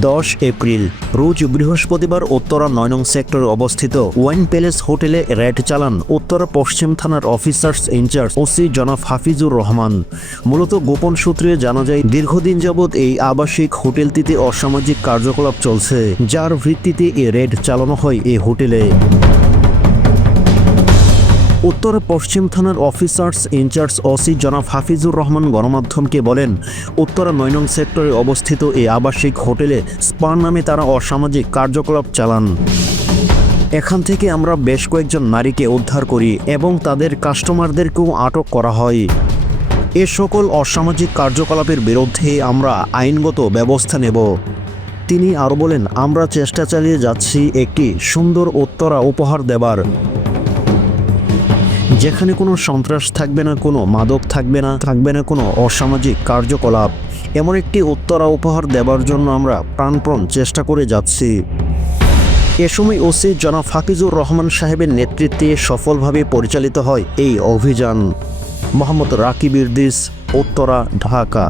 10 April রোজ বৃহস্পতিবার উত্তরা 9 নং সেক্টরে অবস্থিত ওয়াইন প্যালেস হোটেলে রেড চালান উত্তরা পশ্চিম থানার অফিসার্স ইনচার্জ ওসি জনাব হাফিজুর রহমান। মূলত গোপন সূত্রে জানা যায়, দীর্ঘদিন যাবৎ এই আবাসিক হোটেলটিতে অসামাজিক কার্যকলাপ চলছে, যার ভিত্তিতে এই রেড চালানো হয় এই হোটেলে। উত্তরা পশ্চিম থানার অফিসার্স ইনচার্জ ওসি জনাব হাফিজুর রহমান গণমাধ্যমকে বলেন, উত্তরা 9 নং সেক্টরে অবস্থিত এই আবাসিক হোটেলে স্পার নামে তারা অসামাজিক কার্যকলাপ চালান। এখান থেকে আমরা বেশ কয়েকজন নারীকে উদ্ধার করি এবং তাদের কাস্টমারদেরকেও আটক করা হয়। এ সকল অসামাজিক কার্যকলাপের বিরুদ্ধে আমরা আইনগত ব্যবস্থা নেব। তিনি আরও বলেন, আমরা চেষ্টা চালিয়ে যাচ্ছি একটি সুন্দর উত্তরা উপহার দেবার, যেখানে কোনো সন্ত্রাস থাকবে না, কোনো মাদক থাকবে না কোনো অসামাজিক কার্যকলাপ। এমন একটি উত্তরা উপহার দেবার জন্য আমরা প্রাণপণ চেষ্টা করে যাচ্ছি। এ সময় ওসি জনাব হাফিজুর রহমান সাহেবের নেতৃত্বে সফলভাবে পরিচালিত হয় এই অভিযান। মোহাম্মদ রাকিব ইরদিস, উত্তরা, ঢাকা।